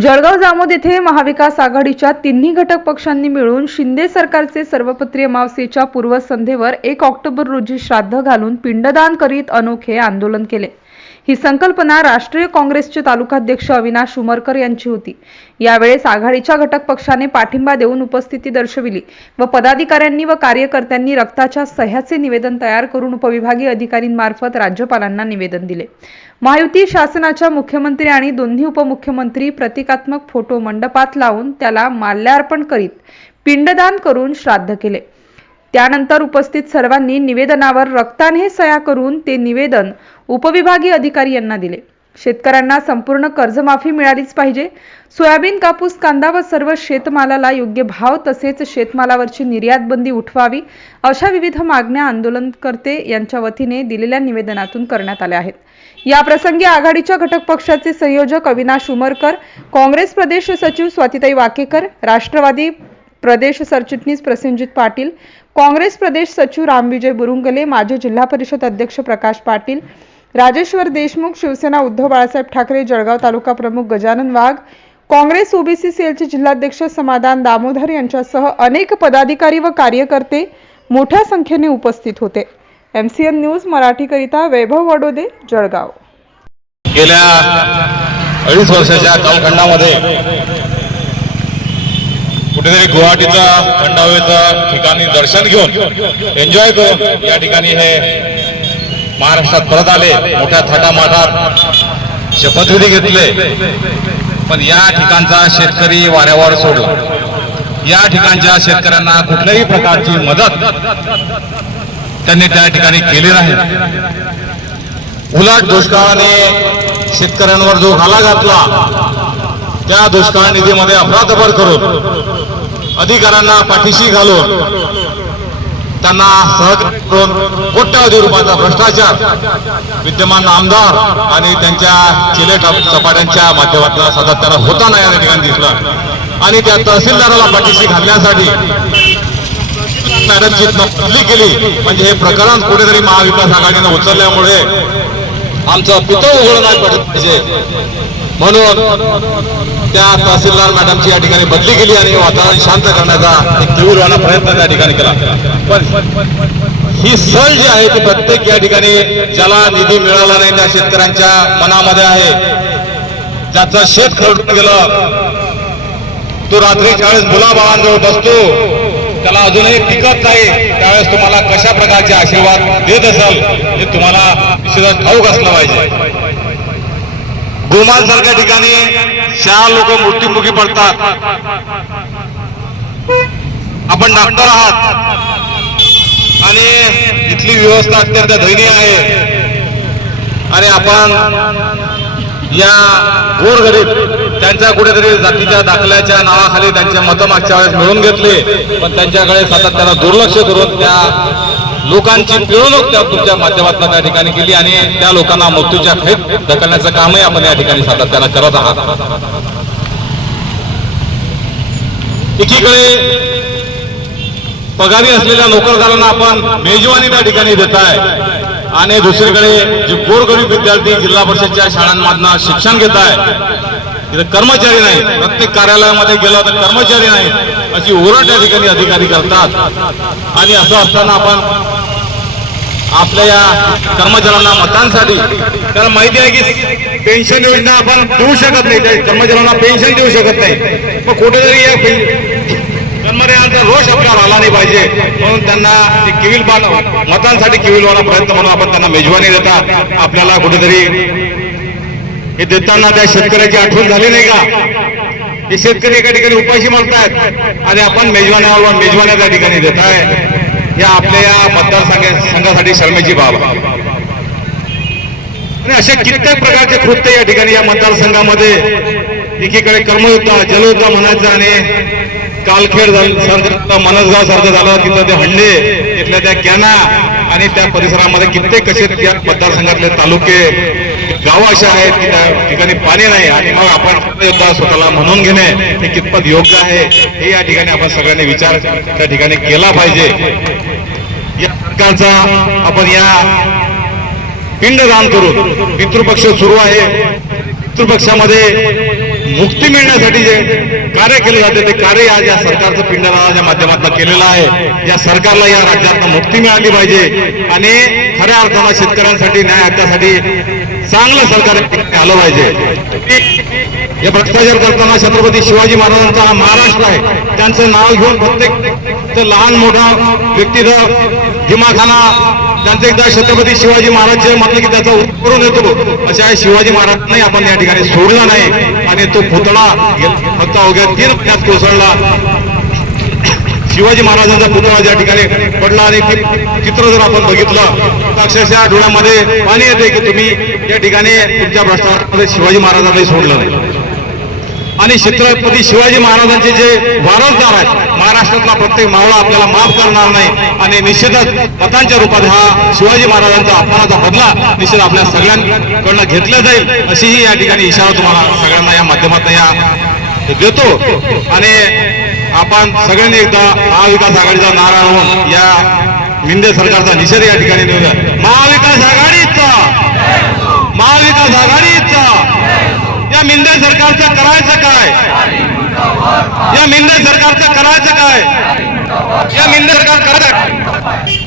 जळगाव जामोद येथे महाविकास आघाडीच्या तिन्ही घटक पक्षांनी मिळून शिंदे सरकारचे सर्वपत्रीय मावसेच्या पूर्वसंध्येवर एक ऑक्टोबर रोजी श्राद्ध घालून पिंडदान करीत अनोखे आंदोलन केले. ही संकल्पना राष्ट्रीय काँग्रेसचे तालुकाध्यक्ष अविनाश उमरकर यांची होती. यावेळेस आघाडीच्या घटक पक्षाने पाठिंबा देऊन उपस्थिती दर्शविली व पदाधिकाऱ्यांनी व कार्यकर्त्यांनी रक्ताच्या सह्याचे निवेदन तयार करून उपविभागीय अधिकारींमार्फत राज्यपालांना निवेदन दिले. महायुती शासनाच्या मुख्यमंत्री आणि दोन्ही उपमुख्यमंत्री प्रतिकात्मक फोटो मंडपात लावून त्याला माल्यार्पण करीत पिंडदान करून श्राद्ध केले. त्यानंतर उपस्थित सर्वांनी निवेदनावर रक्ताने सह्या करून ते निवेदन उपविभागीय अधिकारी यांना दिले. शेतकऱ्यांना संपूर्ण कर्जमाफी मिळालीच पाहिजे. सोयाबीन कापूस कांदा व सर्व शेतमालाला योग्य भाव तसेच शेतमालावरची निर्यात बंदी उठवावी अशा विविध मागण्या आंदोलनकर्ते यांच्या वतीने दिलेल्या निवेदनातून करण्यात आल्या आहेत. या प्रसंगी आघाडीच्या घटक पक्षाचे संयोजक अविनाश उमरकर काँग्रेस प्रदेश सचिव स्वातिताई वाकेकर राष्ट्रवादी प्रदेश सरचिटणीस प्रसेनजित पाटील काँग्रेस प्रदेश सचिव रामविजय बुरुंगले माजी जिल्हा परिषद अध्यक्ष प्रकाश पाटील राजेश्वर देशमुख शिवसेना उद्धव बाळासाहेब ठाकरे जळगाव तालुका प्रमुख गजानन वाघ काँग्रेस ओबीसी सेलचे जिल्हाध्यक्ष समाधान दामोदर यांच्यासह अनेक पदाधिकारी व कार्यकर्ते मोठ्या संख्येने उपस्थित होते. एमसीएन न्यूज मराठीकरिता वैभव वडोदे जळगाव. गेल्या अडीच वर्षाच्या कालखंडामध्ये कुठेतरी गुवाहाटीचा थंडावेचा ठिकाणी दर्शन घेऊन एन्जॉय करून या ठिकाणी हे महाराष्ट्रात परत आले. मोठ्या थाटामाटात शपथविधी घेतले. पण या ठिकाणचा शेतकरी वाऱ्यावर सोडला. या ठिकाणच्या शेतकऱ्यांना कुठल्याही प्रकारची मदत त्यांनी त्या ठिकाणी केली नाही. उलट दुष्काळाने शेतकऱ्यांवर जो घाला घातला त्या दुष्काळ निधीमध्ये अफरातफर करून अधिकाऱ्यांना पाठीशी घालून त्यांना सहकार्य करून कोट्यावधी रुपयाचा भ्रष्टाचार विद्यमान आमदार आणि त्यांच्या चिले सपाट्यांच्या माध्यमातून सातत्यानं होताना या ठिकाणी दिसलं. आणि त्या तहसीलदाराला पाठीशी घालण्यासाठी मॅडमची बदली केली. म्हणजे हे प्रकरण कुठेतरी महाविकास आघाडीनं उचलल्यामुळे आमचं पितळ उघड नाही पडत. पाहिजे म्हणून त्या तहसीलदार मॅडमची या ठिकाणी बदली केली आणि वातावरण शांत करण्याचा एक तीव्रवाना प्रयत्न त्या ठिकाणी केला. पण ही सण जी आहे ती प्रत्येक या ठिकाणी ज्याला निधी मिळाला नाही त्या शेतकऱ्यांच्या मनामध्ये आहे. ज्याचं शेत खरडून गेलं तो रात्री ज्यावेळेस मुलाबाळांजवळ बसतो त्याला अजूनही टिकत नाही. त्यावेळेस तुम्हाला कशा प्रकारचे आशीर्वाद देत असाल हे तुम्हाला निश्चितच ठाऊक असलं पाहिजे. गोमाल सारख्या ठिकाणी? चार लोक मृत्युमुखी पडतात. आपण डॉक्टर आहात. आणि इथली व्यवस्था अत्यंत दयनीय आहे. आणि आपण या गोरगरीब त्यांच्या कुठेतरी जातीच्या दाखल्याच्या नावाखाली त्यांचे मतं मागच्या वेळेस मिळवून घेतले. पण त्यांच्याकडे सातत्यानं दुर्लक्ष करून त्या लोकांची पिळवणूक त्या तुमच्या माध्यमातून त्या ठिकाणी केली आणि त्या लोकांना मृत्यूच्या खेप ढकलण्याचं कामही आपण या ठिकाणी सातत्यानं करत आहात. एकीकडे पगारी असलेल्या नोकरदारांना आपण मेजवानी त्या ठिकाणी देत आहे आणि दुसरीकडे जे गोरगरीब विद्यार्थी जिल्हा परिषदच्या शाळांमधनं शिक्षण घेत आहे तिथं कर्मचारी नाही प्रत्येक कार्यालयामध्ये गेला तर कर्मचारी नाही अशी ओरड त्या ठिकाणी अधिकारी करतात. आणि असं असताना आपण आपल्या या कर्मचाऱ्यांना मतांसाठी कारण माहिती आहे की पेन्शन योजना आपण देऊ शकत नाही. त्या कर्मचाऱ्यांना पेन्शन देऊ शकत नाही. मग कुठेतरी या कर्मचाऱ्यांचा रोष आपल्याला आला नाही पाहिजे. म्हणून त्यांना ते किविल पान मतांसाठी किविलवाला प्रयत्न म्हणून आपण त्यांना मेजवानी देतात. आपल्याला कुठेतरी हे देताना त्या शेतकऱ्याची आठवण झाली नाही का? हे शेतकरी एका ठिकाणी उपाशी मारतायत आणि आपण मेजवान्यावर मेजवान्या त्या ठिकाणी देत आहे या आपल्या या मतदारसंघा संघासाठी शर्मेची बाब. आणि अशा कित्येक प्रकारचे कृत्य या ठिकाणी या मतदारसंघामध्ये एकीकडे कर्मयुद्धा जलयुद्धा म्हणायचं आणि कालखेड सारखं मनसगाव सारखं झालं तिथं ते हंडे तिथल्या त्या कॅना आणि त्या परिसरामध्ये कित्येक कसे त्या मतदारसंघातले तालुके गावं अशा आहेत की त्या ठिकाणी पाणी नाही आणि मग आपण योद्धा स्वतःला म्हणून घेणे हे कितपत योग्य आहे हे या ठिकाणी आपण सगळ्यांनी विचार त्या ठिकाणी केला पाहिजे. या सरकारचा आपण या पिंडदान करून पितृपक्ष सुरू आहे. पितृपक्षामध्ये मुक्ती मिळण्यासाठी जे कार्य केले जाते ते कार्य आज या सरकारचं पिंडदानाच्या माध्यमातून केलेलं आहे. या सरकारला या राज्यात मुक्ती मिळाली पाहिजे. आणि खऱ्या अर्थानं शेतकऱ्यांसाठी न्याय हक्कासाठी चांगलं सरकार आलं पाहिजे. हे भ्रष्टाचार करताना छत्रपती शिवाजी महाराजांचा हा महाराष्ट्र आहे. त्यांचं नाव घेऊन प्रत्येक लहान मोठा व्यक्तीचा जिमाखाना त्यांचं एकदा छत्रपती शिवाजी महाराज म्हटलं की त्याचा उल्लेख येतो अशा शिवाजी महाराजांनाही आपण या ठिकाणी सोडला नाही. आणि तो पुतळा फक्त अवघ्या तीन महिन्यात कोसळला. शिवाजी महाराजांचा पुतळा ज्या ठिकाणी पडला आणि चित्र जर आपण बघितलं तर अक्षरशः डोळ्यामध्ये पाणी येते की तुम्ही या ठिकाणी तुमच्या भ्रष्टाचारामध्ये शिवाजी महाराजांनाही सोडलं नाही. आणि छत्रपती शिवाजी महाराजांचे जे वारसदार आहेत महाराष्ट्रातला प्रत्येक मावळा आपल्याला माफ करणार नाही. आणि निश्चितच पथांच्या रूपात हा शिवाजी महाराजांचा अपमानाचा बदला निश्चित आपल्या सगळ्यांकडनं घेतला जाईल अशीही या ठिकाणी इशारा तुम्हाला सगळ्यांना या माध्यमातून या देतो. आणि आपण सगळ्यांनी एकदा महाविकास आघाडीचा नारा लावून या मिंदे सरकारचा निषेध या ठिकाणी देऊया महाविकास आघाडीचा महाविकास आघाडीचा या मिंदे सरकारचं करायचं काय? या मिंदे सरकारचं करायचं काय? या मिंदे सरकार करायचं